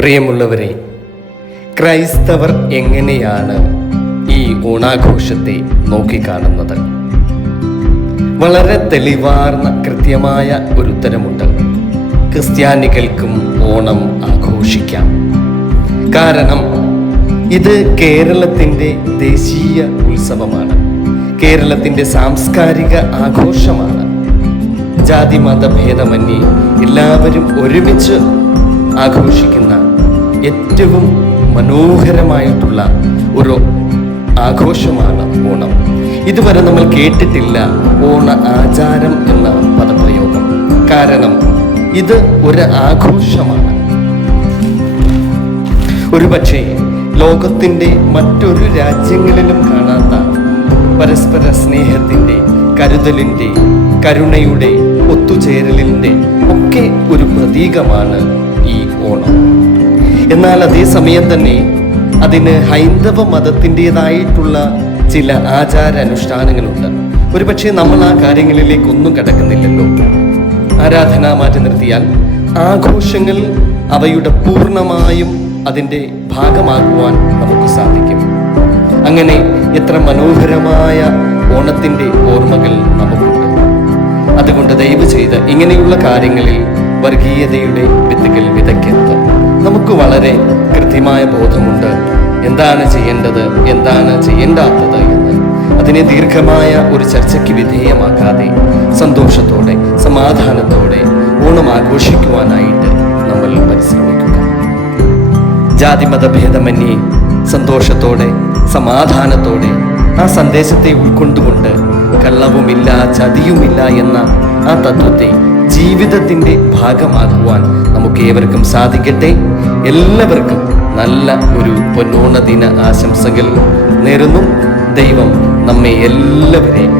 പ്രിയമുള്ളവരെ, ക്രൈസ്തവർ എങ്ങനെയാണ് ഈ ഓണാഘോഷത്തെ നോക്കിക്കാണുന്നത്? വളരെ തെളിവാർന്ന കൃത്യമായ ഒരു ഉത്തരമുണ്ട്. ക്രിസ്ത്യാനികൾക്കും ഓണം ആഘോഷിക്കാം. കാരണം ഇത് കേരളത്തിൻ്റെ ദേശീയ ഉത്സവമാണ്, കേരളത്തിൻ്റെ സാംസ്കാരിക ആഘോഷമാണ്. ജാതി മതഭേദമന്യേ എല്ലാവരും ഒരുമിച്ച് ആഘോഷിക്കുന്ന ഏറ്റവും മനോഹരമായിട്ടുള്ള ഒരു ആഘോഷമാണ് ഓണം. ഇതുവരെ നമ്മൾ കേട്ടിട്ടില്ല ഓണ ആചാരം എന്ന പദപ്രയോഗം. കാരണം ഇത് ഒരു ആഘോഷമാണ്. ഒരുപക്ഷെ ലോകത്തിൻ്റെ മറ്റൊരു രാജ്യങ്ങളിലും കാണാത്ത പരസ്പര സ്നേഹത്തിൻ്റെ, കരുതലിൻ്റെ, കരുണയുടെ, ഒത്തുചേരലിൻ്റെ ഒക്കെ ഒരു പ്രതീകമാണ് ഈ ഓണം. എന്നാൽ അതേസമയം തന്നെ അതിന് ഹൈന്ദവ മതത്തിൻ്റെതായിട്ടുള്ള ചില ആചാരാനുഷ്ഠാനങ്ങളുണ്ട്. ഒരുപക്ഷെ നമ്മൾ ആ കാര്യങ്ങളിലേക്കൊന്നും കടക്കുന്നില്ലല്ലോ. ആരാധന മാറ്റി നിർത്തിയാൽ ആഘോഷങ്ങൾ അവയുടെ പൂർണ്ണമായും അതിൻ്റെ ഭാഗമാകുവാൻ നമുക്ക് സാധിക്കും. അങ്ങനെ എത്ര മനോഹരമായ ഓണത്തിൻ്റെ ഓർമ്മകൾ നമുക്കുണ്ട്. അതുകൊണ്ട് ദയവ് ചെയ്ത് ഇങ്ങനെയുള്ള കാര്യങ്ങളിൽ വർഗീയതയുടെ വിത്തുകൾ വിതയ്ക്കരുത്. നമുക്ക് വളരെ കൃത്യമായ ബോധമുണ്ട് എന്താണ് ചെയ്യേണ്ടത്, എന്താണ് ചെയ്യേണ്ടാത്തത് എന്ന്. അതിനെ ദീർഘമായ ഒരു ചർച്ചയ്ക്ക് വിധേയമാക്കാതെ സന്തോഷത്തോടെ, സമാധാനത്തോടെ ഓണം ആഘോഷിക്കുവാനായിട്ട് നമ്മൾ പരിശ്രമിക്കുക. ജാതിമതഭേദമന്യേ സന്തോഷത്തോടെ, സമാധാനത്തോടെ ആ സന്ദേശത്തെ ഉൾക്കൊണ്ടുകൊണ്ട് കള്ളവുമില്ല, ചതിയുമില്ല എന്ന ആ തത്വത്തെ ജീവിതത്തിൻ്റെ ഭാഗമാക്കുവാൻ നമുക്ക് ഏവർക്കും സാധിക്കട്ടെ. എല്ലാവർക്കും നല്ല ഒരു പൊന്നോണ ദിന ആശംസകൾ നേരുന്നു. ദൈവം നമ്മെ എല്ലാവരെയും